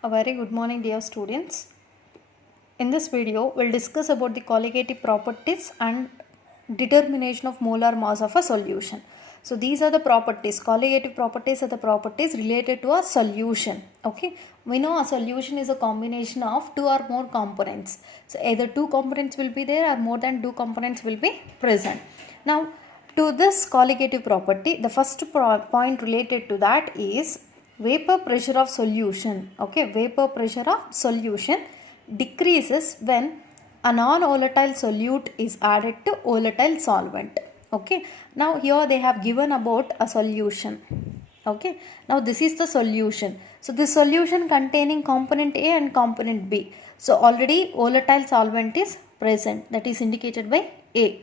A very good morning, dear students. In this video, we'll discuss about the colligative properties and determination of molar mass of a solution. So these are the properties. Colligative properties are the properties related to a solution. Okay, we know a solution is a combination of two or more components. So either two components will be there or more than two components will be present. Now, to this colligative property, the first point related to that is vapor pressure of solution. Okay, vapor pressure of solution decreases when a non-volatile solute is added to volatile solvent. Okay, now here they have given about a solution. Okay, now this is the solution. So this solution containing component A and component B. So already volatile solvent is present, that is indicated by A.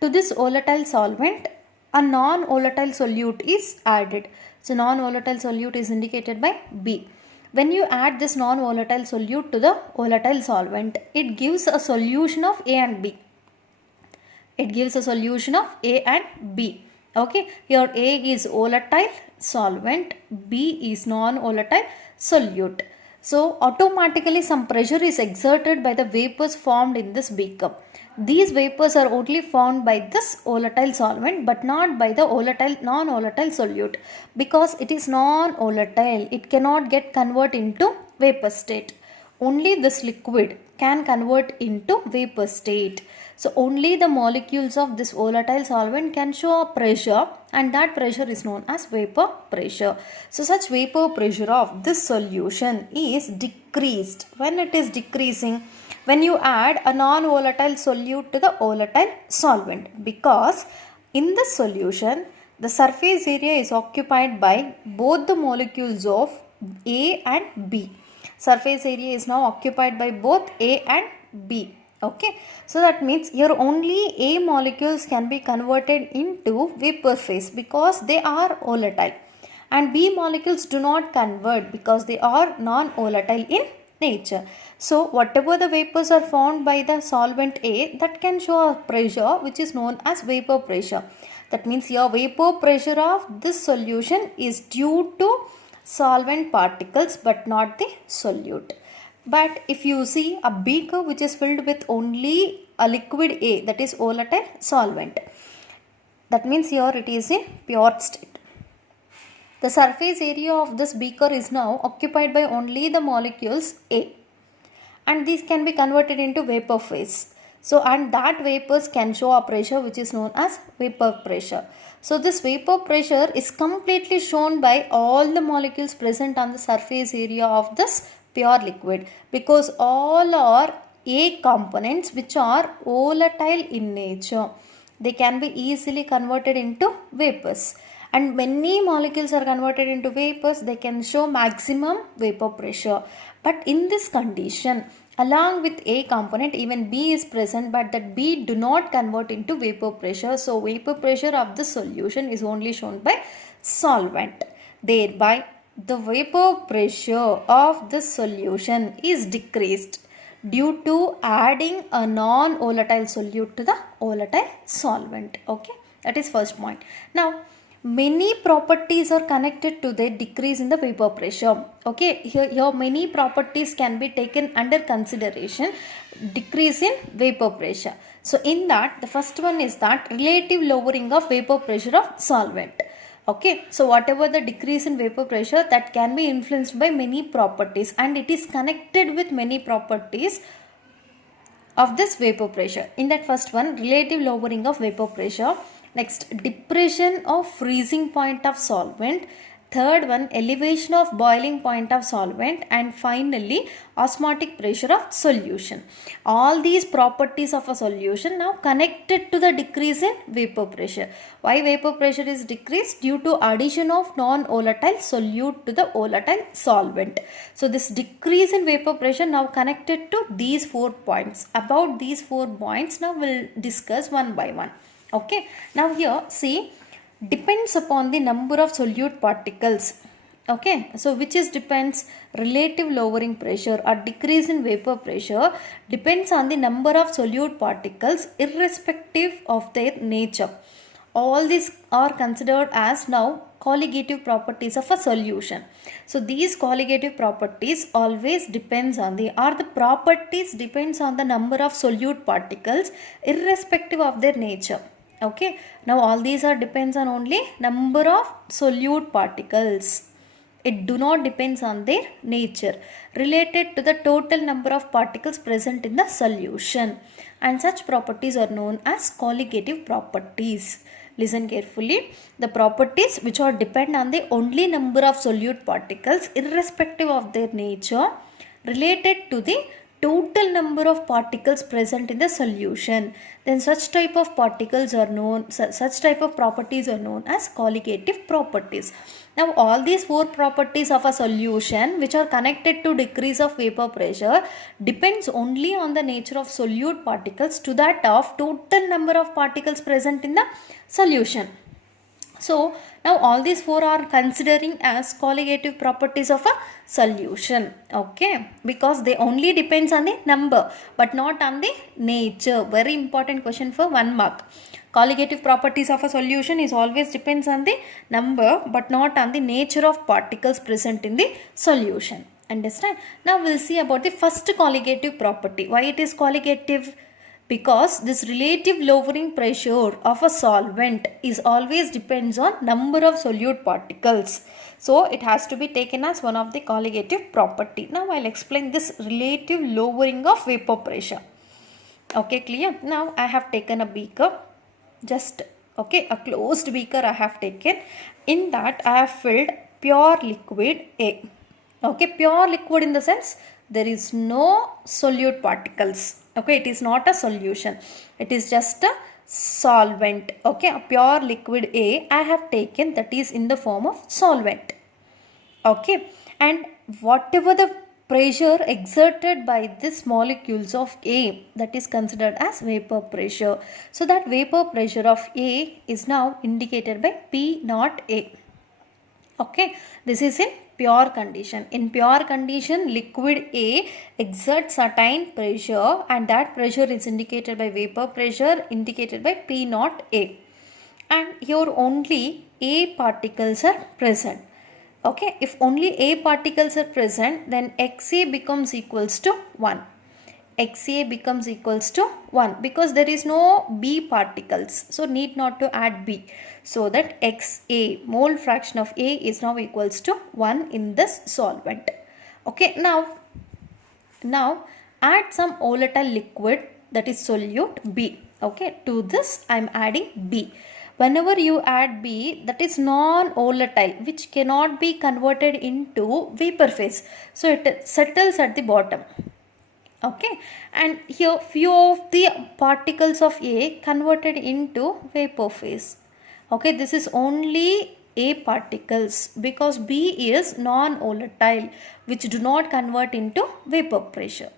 To this volatile solvent, a non-volatile solute is added. So non-volatile solute is indicated by B. When you add this non-volatile solute to the volatile solvent, it gives a solution of A and B. It gives a solution of A and B. Okay, here A is volatile solvent, B is non-volatile solute. So automatically some pressure is exerted by the vapors formed in this beaker. These vapors are only formed by this volatile solvent but not by the non-volatile solute, because it is non-volatile. It cannot get converted into vapor state. Only this liquid can convert into vapor state. So only the molecules of this volatile solvent can show a pressure, and that pressure is known as vapor pressure. So such vapor pressure of this solution is decreased. When it is decreasing, when you add a non-volatile solute to the volatile solvent, because in the solution the surface area is occupied by both the molecules of A and B. Surface area is now occupied by both A and B. Okay, so that means here only A molecules can be converted into vapor phase because they are volatile, and B molecules do not convert because they are non-volatile in nature. So whatever the vapors are formed by the solvent A, that can show a pressure which is known as vapor pressure. That means your vapor pressure of this solution is due to solvent particles but not the solute. But if you see a beaker which is filled with only a liquid A, that is volatile solvent, that means here it is in pure state. The surface area of this beaker is now occupied by only the molecules A, and these can be converted into vapor phase. So, and that vapors can show a pressure which is known as vapor pressure. So this vapor pressure is completely shown by all the molecules present on the surface area of this pure liquid, because all are A components which are volatile in nature. They can be easily converted into vapors, and many molecules are converted into vapors, they can show maximum vapor pressure. But in this condition, along with A component, even B is present, but that B do not convert into vapor pressure. So vapor pressure of the solution is only shown by solvent. Thereby the vapor pressure of the solution is decreased due to adding a non-volatile solute to the volatile solvent. Okay, that is first point. Now many properties are connected to the decrease in the vapor pressure. Okay, here many properties can be taken under consideration. Decrease in vapor pressure. So in that, the first one is that relative lowering of vapor pressure of solvent. Okay, so whatever the decrease in vapor pressure, that can be influenced by many properties, and it is connected with many properties of this vapor pressure. In that first one, relative lowering of vapor pressure. Next, depression of freezing point of solvent. Third one, elevation of boiling point of solvent. And finally, osmotic pressure of solution. All these properties of a solution now connected to the decrease in vapor pressure. Why vapor pressure is decreased? Due to addition of non-volatile solute to the volatile solvent. So this decrease in vapor pressure now connected to these 4 points. About these 4 points now we'll discuss one by one. Okay, now here see, depends upon the number of solute particles. Okay, so which is depends, relative lowering pressure or decrease in vapor pressure depends on the number of solute particles irrespective of their nature. all these are considered as now colligative properties of a solution. So these colligative properties always depends on the properties depends on the number of solute particles irrespective of their nature. Okay, now all these are depends on only number of solute particles. It do not depends on their nature related to the total number of particles present in the solution, and such properties are known as colligative properties. Listen carefully. The properties which are depend on the only number of solute particles irrespective of their nature related to the total number of particles present in the solution, then such type of properties are known as colligative properties. Now all these four properties of a solution which are connected to decrease of vapor pressure depends only on the nature of solute particles to that of total number of particles present in the solution. So now all these four are considering as colligative properties of a solution. Okay, because they only depends on the number but not on the nature. Very important question for 1 mark. Colligative properties of a solution is always depends on the number but not on the nature of particles present in the solution. Understand? Now we'll see about the first colligative property. Why it is colligative? Because this relative lowering pressure of a solvent is always depends on number of solute particles. So it has to be taken as one of the colligative property. Now I'll explain this relative lowering of vapor pressure. Okay, clear? Now I have taken a beaker. Just okay, a closed beaker I have taken. In that I have filled pure liquid A. Okay, pure liquid in the sense there is no solute particles. Okay, it is not a solution, it is just a solvent. Okay, a pure liquid A I have taken, that is in the form of solvent. Okay, and whatever the pressure exerted by this molecules of A, that is considered as vapor pressure. So that vapor pressure of A is now indicated by P naught A. Okay, this is in pure condition. In pure condition, liquid A exerts certain pressure and that pressure is indicated by vapor pressure indicated by P naught A. And here only A particles are present. Okay, if only A particles are present, then XA becomes equals to 1. XA becomes equals to 1 because there is no B particles. So need not to add B. So that XA, mole fraction of A, is now equals to 1 in this solvent. Okay, now add some volatile liquid, that is solute B. Okay, to this I am adding B. Whenever you add B, that is non-volatile, which cannot be converted into vapor phase. So it settles at the bottom. Okay, and here few of the particles of A converted into vapor phase. Okay, this is only A particles because B is non-volatile, which do not convert into vapor pressure.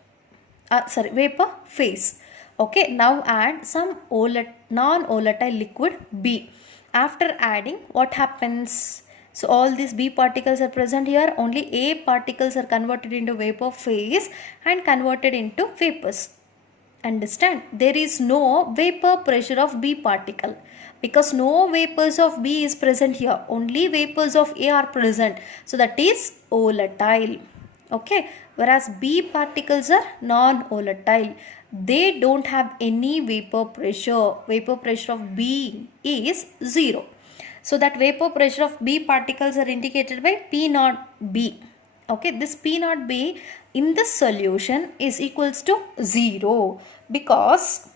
Vapor phase. Okay, now add some non-volatile liquid B. After adding, what happens? So all these B particles are present here. Only A particles are converted into vapor phase and converted into vapors. Understand? There is no vapor pressure of B particle because no vapors of B is present here. Only vapors of A are present. So that is volatile. Okay. Whereas B particles are non-volatile. They don't have any vapor pressure. Vapor pressure of B is 0. So that vapor pressure of B particles are indicated by P naught B. Okay, this P naught B in this solution is equals to 0 because